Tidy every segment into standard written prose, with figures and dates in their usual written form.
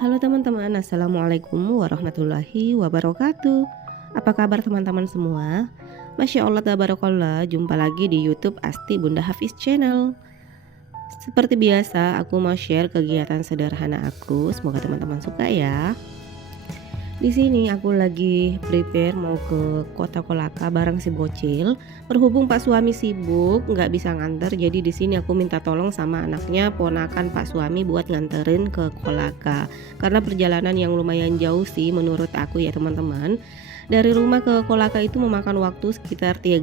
Halo teman-teman, Assalamualaikum warahmatullahi wabarakatuh. Apa kabar teman-teman semua? Masya Allah tabarakallah, jumpa lagi di YouTube Asti Bunda Hafiz Channel. Seperti biasa, aku mau share kegiatan sederhana aku. Semoga teman-teman suka ya. Di sini aku lagi prepare mau ke Kota Kolaka bareng si bocil. Berhubung Pak suami sibuk, nggak bisa nganter, jadi di sini aku minta tolong sama anaknya, ponakan Pak suami buat nganterin ke Kolaka. Karena perjalanan yang lumayan jauh sih menurut aku ya teman-teman. Dari rumah ke Kolaka itu memakan waktu sekitar 3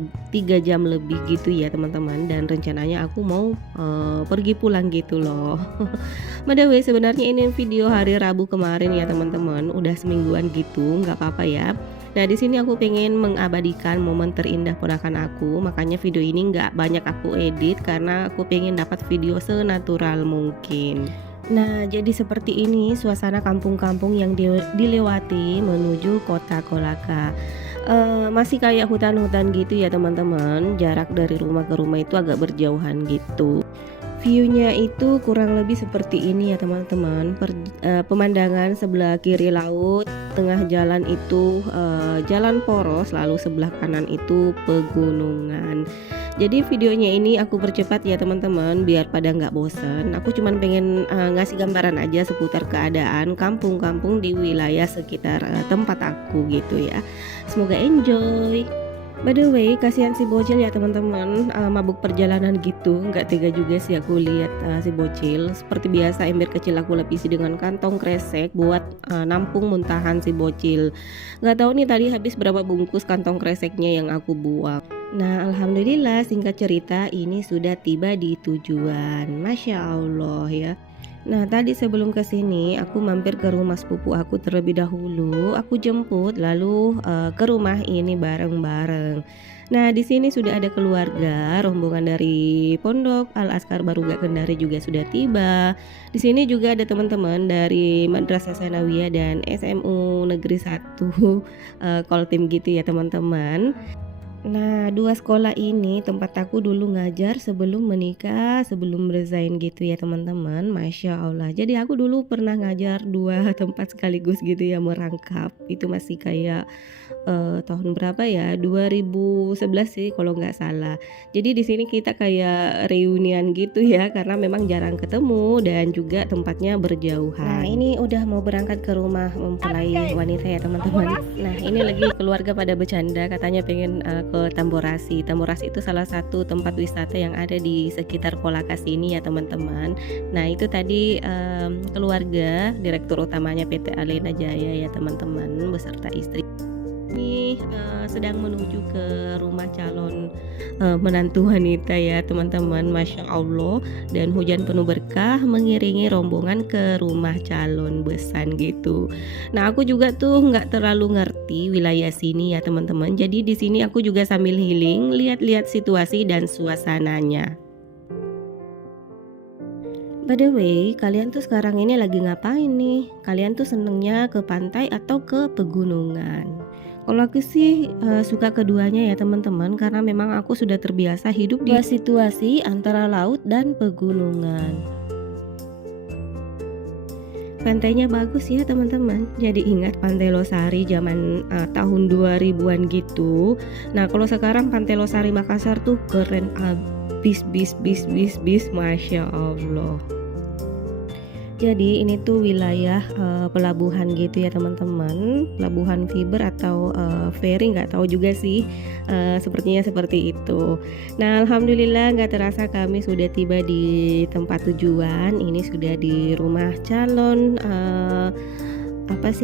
jam lebih gitu ya teman-teman. Dan rencananya aku mau pergi pulang gitu loh. By the way, sebenarnya ini video hari Rabu kemarin ya teman-teman, udah semingguan gitu, nggak apa-apa ya. Nah di sini aku pengen mengabadikan momen terindah ponakan aku, makanya video ini nggak banyak aku edit karena aku pengen dapat video senatural mungkin. Nah jadi seperti ini suasana kampung-kampung yang dilewati menuju kota Kolaka. Masih kayak hutan-hutan gitu ya teman-teman, jarak dari rumah ke rumah itu agak berjauhan gitu. View-nya itu kurang lebih seperti ini ya teman-teman. Pemandangan sebelah kiri laut, tengah jalan itu jalan poros, lalu sebelah kanan itu pegunungan. Jadi videonya ini aku percepat ya teman-teman biar pada nggak bosan. Aku cuman pengen ngasih gambaran aja seputar keadaan kampung-kampung di wilayah sekitar tempat aku gitu ya. Semoga enjoy. By the way, kasihan si bocil ya teman-teman, mabuk perjalanan gitu, nggak tega juga sih aku lihat si bocil. Seperti biasa ember kecil aku lapisi dengan kantong kresek buat nampung muntahan si bocil. Nggak tahu nih tadi habis berapa bungkus kantong kreseknya yang aku buang. Nah, alhamdulillah singkat cerita ini sudah tiba di tujuan. Masya Allah ya. Nah, tadi sebelum ke sini aku mampir ke rumah sepupu aku terlebih dahulu. Aku jemput lalu ke rumah ini bareng-bareng. Nah, di sini sudah ada keluarga, rombongan dari Pondok Al Azkar Baruga Kendari juga sudah tiba. Di sini juga ada teman-teman dari Madrasah Sanawiyah dan SMU Negeri 1 Koltim gitu ya teman-teman. Nah, dua sekolah ini tempat aku dulu ngajar sebelum menikah, sebelum resign gitu ya teman-teman. Masya Allah. Jadi aku dulu pernah ngajar dua tempat sekaligus gitu ya merangkap. Itu masih kayak tahun berapa ya? 2011 sih kalau nggak salah. Jadi di sini kita kayak reunian gitu ya karena memang jarang ketemu dan juga tempatnya berjauhan. Nah, ini udah mau berangkat ke rumah mempelai wanita ya teman-teman. Nah, ini lagi keluarga pada bercanda katanya pengen ke Tamborasi. Tamborasi itu salah satu tempat wisata yang ada di sekitar Kolaka sini ya teman-teman. Nah, itu tadi keluarga direktur utamanya PT Alena Jaya ya teman-teman beserta istri. Ini sedang menuju ke rumah calon menantu wanita ya teman-teman. Masya Allah, dan hujan penuh berkah mengiringi rombongan ke rumah calon besan gitu. Nah aku juga tuh nggak terlalu ngerti wilayah sini ya teman-teman, jadi di sini aku juga sambil healing, lihat-lihat situasi dan suasananya. By the way, kalian tuh sekarang ini lagi ngapain nih? Kalian tuh senengnya ke pantai atau ke pegunungan? Kalau aku sih suka keduanya ya teman-teman, karena memang aku sudah terbiasa hidup di situasi antara laut dan pegunungan. Pantainya bagus ya teman-teman. Jadi ingat Pantai Losari zaman tahun 2000-an gitu. Nah, kalau sekarang Pantai Losari Makassar tuh keren abis bis, Masya Allah. Jadi ini tuh wilayah pelabuhan gitu ya teman-teman, pelabuhan fiber atau ferry, nggak tahu juga sih, sepertinya seperti itu. Nah alhamdulillah nggak terasa kami sudah tiba di tempat tujuan. Ini sudah di rumah calon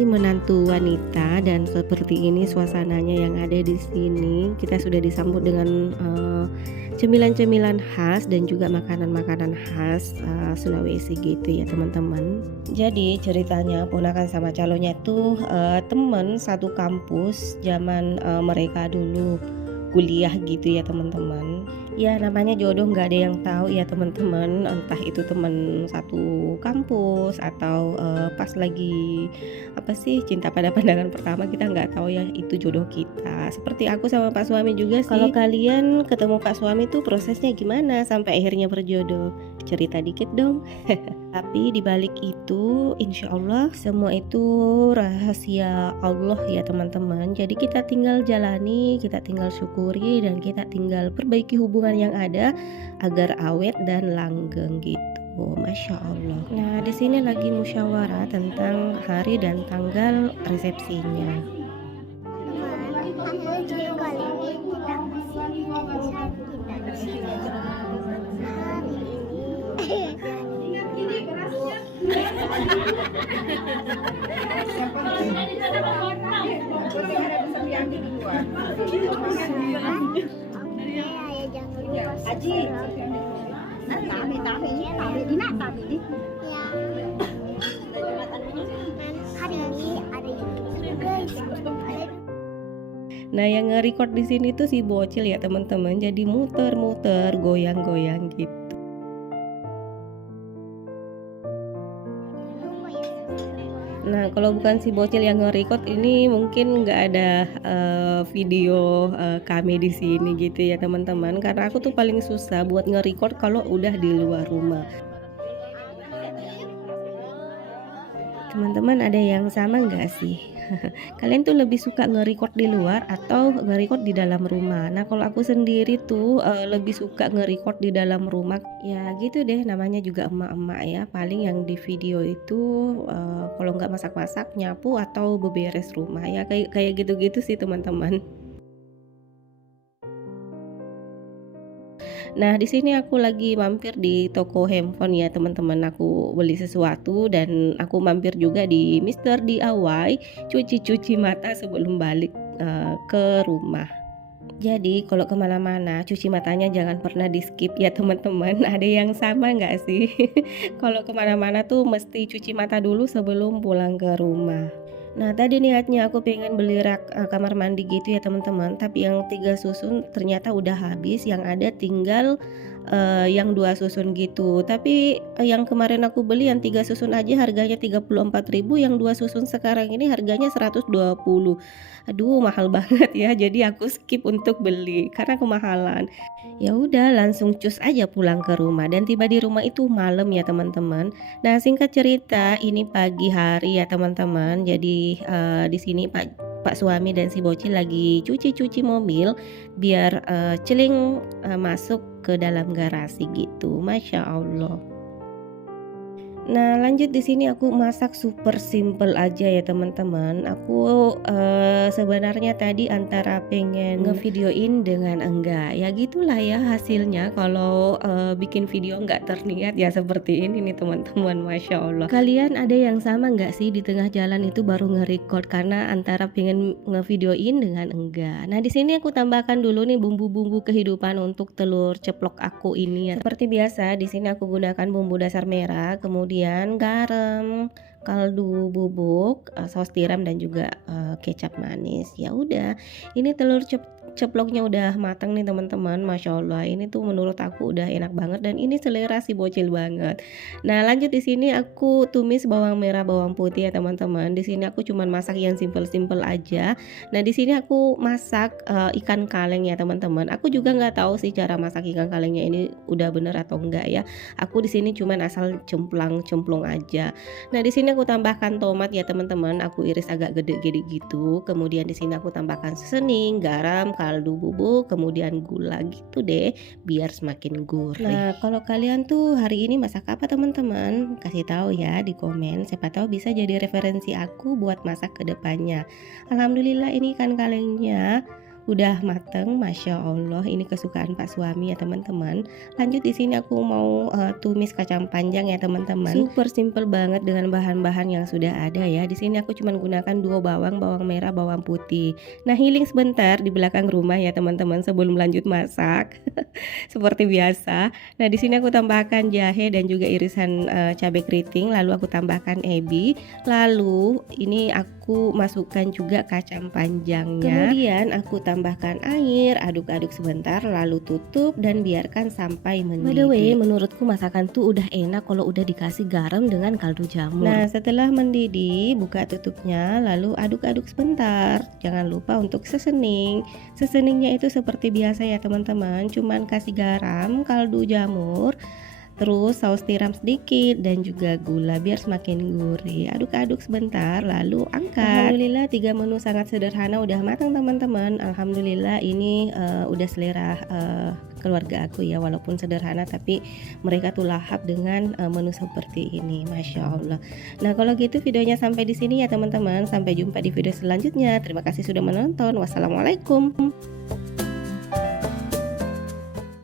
menantu wanita, dan seperti ini suasananya yang ada di sini. Kita sudah disambut dengan cemilan-cemilan khas dan juga makanan-makanan khas Sulawesi gitu ya teman-teman. Jadi ceritanya ponakan sama calonnya tuh temen satu kampus zaman mereka dulu kuliah gitu ya teman-teman. Ya namanya jodoh nggak ada yang tahu ya teman-teman, entah itu teman satu kampus atau pas lagi cinta pada pandangan pertama, kita nggak tahu ya itu jodoh kita. Seperti aku sama Pak suami juga sih. Kalau kalian ketemu Pak suami tuh prosesnya gimana sampai akhirnya berjodoh? cerita dikit dong. Tapi dibalik itu insya Allah semua itu rahasia Allah ya teman-teman. Jadi kita tinggal jalani, kita tinggal syukuri, dan kita tinggal perbaiki hubungan yang ada agar awet dan langgeng gitu. Masya Allah. Nah di sini lagi musyawarah tentang hari dan tanggal resepsinya. Jadi kali ini kita masih hari ini ada yang guys. Nah yang nge-record di sini tuh si bocil ya teman-teman, jadi muter-muter, goyang-goyang gitu. Nah kalau bukan si bocil yang nge-record ini mungkin nggak ada video kami di sini gitu ya teman-teman, karena aku tuh paling susah buat nge-record kalau udah di luar rumah. Teman-teman ada yang sama nggak sih? Kalian tuh lebih suka nge-record di luar atau nge-record di dalam rumah? Nah kalau aku sendiri tuh lebih suka nge-record di dalam rumah. Ya gitu deh, namanya juga emak-emak ya. Paling yang di video itu kalau nggak masak-masak, nyapu atau beberes rumah ya, kayak gitu-gitu sih teman-teman. Nah, di sini aku lagi mampir di toko handphone ya, teman-teman. Aku beli sesuatu dan aku mampir juga di Mister DIY, cuci-cuci mata sebelum balik ke rumah. Jadi kalau kemana-mana cuci matanya jangan pernah di skip ya teman-teman. Ada yang sama nggak sih? Kalau kemana-mana tuh mesti cuci mata dulu sebelum pulang ke rumah. Nah tadi niatnya aku pengen beli rak kamar mandi gitu ya teman-teman, tapi yang 3 susun ternyata udah habis, yang ada tinggal yang 2 susun gitu. Tapi yang kemarin aku beli yang 3 susun aja harganya 34.000, yang 2 susun sekarang ini harganya 120. Aduh mahal banget ya, jadi aku skip untuk beli karena kemahalan. Ya udah langsung cus aja pulang ke rumah, dan tiba di rumah itu malam ya teman-teman. Nah, singkat cerita, ini pagi hari ya teman-teman. Jadi di sini Pak suami dan si bocil lagi cuci-cuci mobil biar celing masuk ke dalam garasi gitu. Masya Allah. Nah, lanjut di sini aku masak super simple aja ya teman-teman. Aku sebenarnya tadi antara pengen ngevideoin dengan enggak. Ya gitulah ya hasilnya kalau bikin video nggak terniat ya seperti ini nih teman-teman. Masya Allah. Kalian ada yang sama nggak sih di tengah jalan itu baru nge-record karena antara pengen ngevideoin dengan enggak. Nah, di sini aku tambahkan dulu nih bumbu-bumbu kehidupan untuk telur ceplok aku ini ya. Seperti biasa di sini aku gunakan bumbu dasar merah, kemudian garam, kaldu bubuk, saus tiram, dan juga kecap manis. Ya udah, ini telur ceploknya udah matang nih teman-teman. Masya Allah, ini tuh menurut aku udah enak banget dan ini selera si bocil banget. Nah lanjut di sini aku tumis bawang merah, bawang putih ya teman-teman. Di sini aku cuman masak yang simple-simple aja. Nah di sini aku masak ikan kaleng ya teman-teman. Aku juga nggak tahu sih cara masak ikan kalengnya ini udah bener atau enggak ya. Aku di sini cuman asal cemplung aja. Nah di sini aku tambahkan tomat ya teman-teman. Aku iris agak gede-gede gitu. Kemudian di sini aku tambahkan seasoning, garam, kaldu bubuk, kemudian gula gitu deh biar semakin gurih. Nah kalau kalian tuh hari ini masak apa teman-teman? Kasih tahu ya di komen, siapa tahu bisa jadi referensi aku buat masak ke depannya. Alhamdulillah ini ikan kalengnya udah mateng, masya Allah. Ini kesukaan Pak suami ya teman-teman. Lanjut di sini aku mau tumis kacang panjang ya teman-teman. Super simple banget dengan bahan-bahan yang sudah ada ya. Di sini aku cuma gunakan 2 bawang merah, bawang putih. Nah healing sebentar di belakang rumah ya teman-teman sebelum lanjut masak. Seperti biasa. Nah di sini aku tambahkan jahe dan juga irisan cabai keriting. Lalu aku tambahkan ebi. Lalu ini aku masukkan juga kacang panjangnya. Kemudian aku tambahkan air, aduk-aduk sebentar, lalu tutup dan biarkan sampai mendidih. By the way, menurutku masakan tuh udah enak kalau udah dikasih garam dengan kaldu jamur. Nah, setelah mendidih, buka tutupnya, lalu aduk-aduk sebentar. Jangan lupa untuk seasoning. Seasoningnya itu seperti biasa ya teman-teman, cuman kasih garam, kaldu jamur, terus saus tiram sedikit dan juga gula biar semakin gurih. Aduk-aduk sebentar lalu angkat. Alhamdulillah 3 menu sangat sederhana udah matang teman-teman. Alhamdulillah ini udah selera keluarga aku ya, walaupun sederhana tapi mereka tuh lahap dengan menu seperti ini. Masya Allah. Nah, kalau gitu videonya sampai di sini ya teman-teman. Sampai jumpa di video selanjutnya. Terima kasih sudah menonton. Wassalamualaikum.